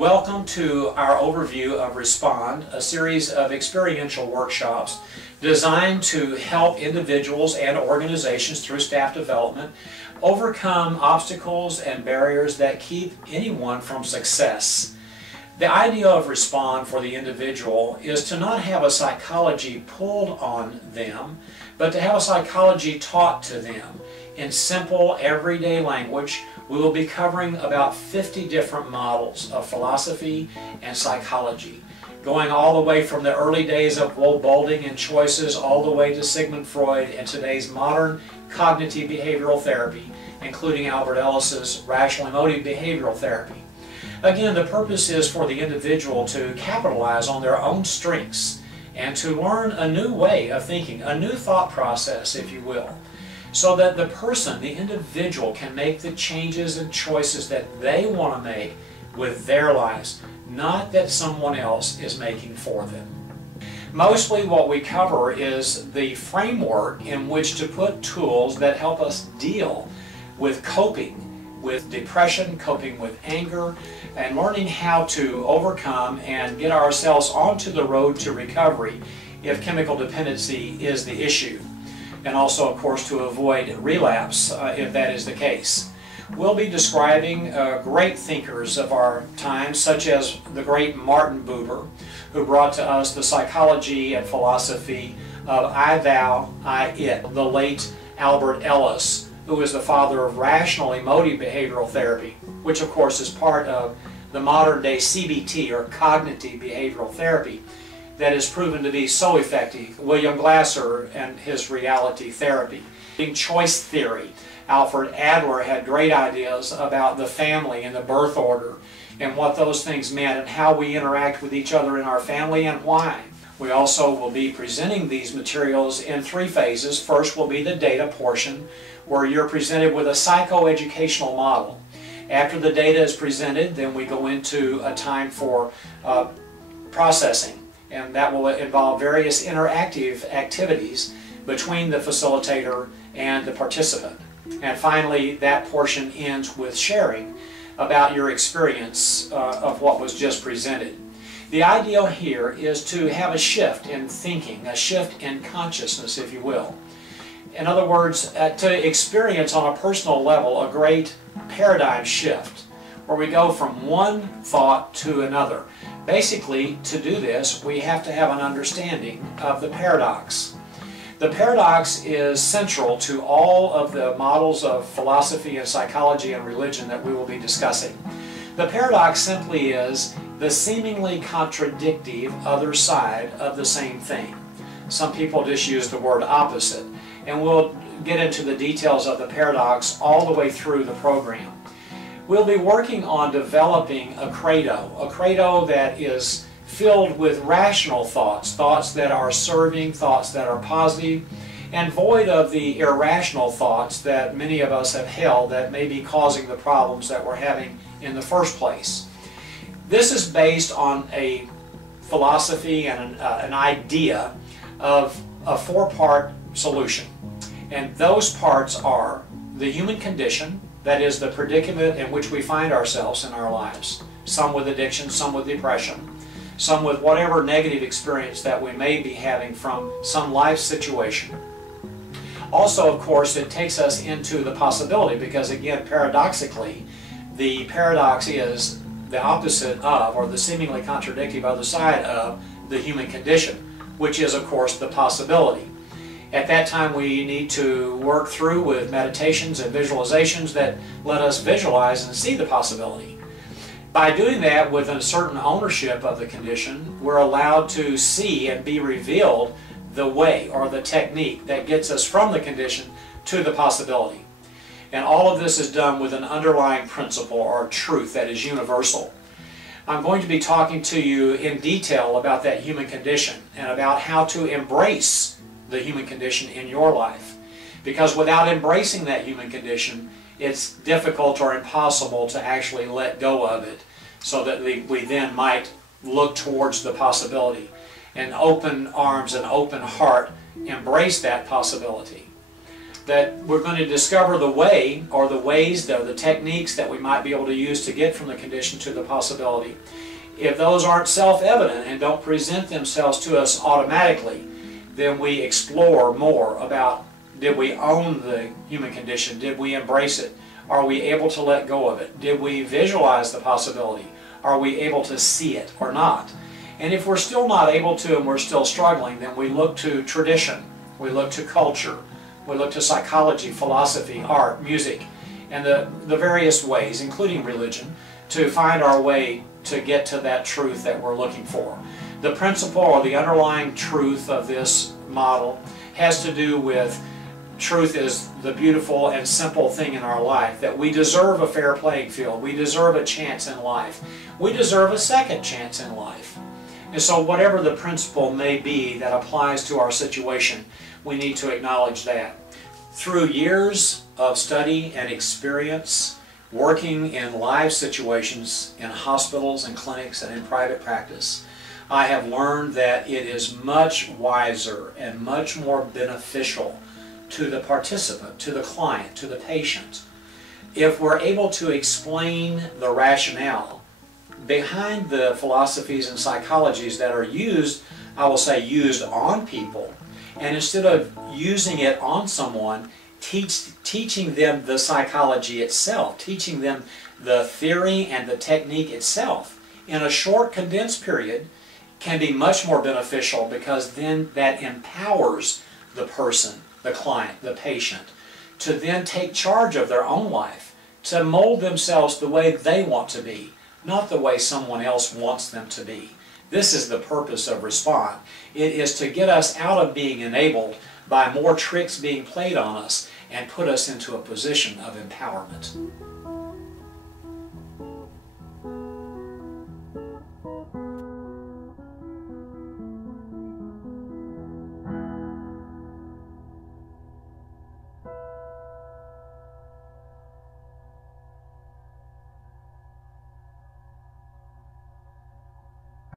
Welcome to our overview of Respond, a series of experiential workshops designed to help individuals and organizations through staff development overcome obstacles and barriers that keep anyone from success. The idea of Respond for the individual is to not have a psychology pulled on them, but to have a psychology taught to them. In simple, everyday language, we will be covering about 50 different models of philosophy and psychology, going all the way from the early days of Boulding and choices all the way to Sigmund Freud and today's modern cognitive behavioral therapy, including Albert Ellis's rational emotive behavioral therapy. Again, the purpose is for the individual to capitalize on their own strengths and to learn a new way of thinking, a new thought process, if you will, so that the person, the individual, can make the changes and choices that they want to make with their lives, not that someone else is making for them. Mostly what we cover is the framework in which to put tools that help us deal with coping with depression, coping with anger, and learning how to overcome and get ourselves onto the road to recovery if chemical dependency is the issue. And also, of course, to avoid relapse if that is the case. We'll be describing great thinkers of our time, such as the great Martin Buber, who brought to us the psychology and philosophy of I, thou, I, it. The late Albert Ellis, who is the father of rational emotive behavioral therapy, which of course is part of the modern day CBT, or cognitive behavioral therapy, that is proven to be so effective. William Glasser and his reality therapy. In choice theory, Alfred Adler had great ideas about the family and the birth order and what those things meant and how we interact with each other in our family and why. We also will be presenting these materials in three phases. First will be the data portion, where you're presented with a psychoeducational model. After the data is presented, then we go into a time for processing. And that will involve various interactive activities between the facilitator and the participant. And finally, that portion ends with sharing about your experience of what was just presented. The ideal here is to have a shift in thinking, a shift in consciousness, if you will. In other words, to experience on a personal level a great paradigm shift, where we go from one thought to another. Basically, to do this, we have to have an understanding of the paradox. The paradox is central to all of the models of philosophy and psychology and religion that we will be discussing. The paradox simply is the seemingly contradictive other side of the same thing. Some people just use the word opposite, and we'll get into the details of the paradox all the way through the program. We'll be working on developing a credo that is filled with rational thoughts, thoughts that are serving, thoughts that are positive, and void of the irrational thoughts that many of us have held that may be causing the problems that we're having in the first place. This is based on a philosophy and an idea of a four-part solution. And those parts are the human condition, that is the predicament in which we find ourselves in our lives, some with addiction, some with depression, some with whatever negative experience that we may be having from some life situation. Also, of course, it takes us into the possibility, because again, paradoxically, the paradox is the opposite of, or the seemingly contradictory other side of, the human condition, which is, of course, the possibility. At that time, we need to work through with meditations and visualizations that let us visualize and see the possibility. By doing that with a certain ownership of the condition, we're allowed to see and be revealed the way or the technique that gets us from the condition to the possibility. And all of this is done with an underlying principle or truth that is universal. I'm going to be talking to you in detail about that human condition and about how to embrace the human condition in your life. Because without embracing that human condition, it's difficult or impossible to actually let go of it, so that we then might look towards the possibility and open arms and open heart embrace that possibility. that we're going to discover the way, or the ways, the techniques that we might be able to use to get from the condition to the possibility. If those aren't self-evident and don't present themselves to us automatically, then we explore more about, did we own the human condition? Did we embrace it? Are we able to let go of it? Did we visualize the possibility? Are we able to see it or not? And if we're still not able to and we're still struggling, then we look to tradition, we look to culture, we look to psychology, philosophy, art, music, and the various ways, including religion, to find our way to get to that truth that we're looking for. The principle or the underlying truth of this model has to do with truth is the beautiful and simple thing in our life, that we deserve a fair playing field, we deserve a chance in life, we deserve a second chance in life. And so whatever the principle may be that applies to our situation, we need to acknowledge that. Through years of study and experience, working in live situations in hospitals and clinics and in private practice, I have learned that it is much wiser and much more beneficial to the participant, to the client, to the patient, if we're able to explain the rationale behind the philosophies and psychologies that are used, I will say used on people, and instead of using it on someone, teaching them the psychology itself, teaching them the theory and the technique itself in a short condensed period can be much more beneficial, because then that empowers the person, the client, the patient, to then take charge of their own life, to mold themselves the way they want to be, not the way someone else wants them to be. This is the purpose of Respond. It is to get us out of being enabled by more tricks being played on us and put us into a position of empowerment.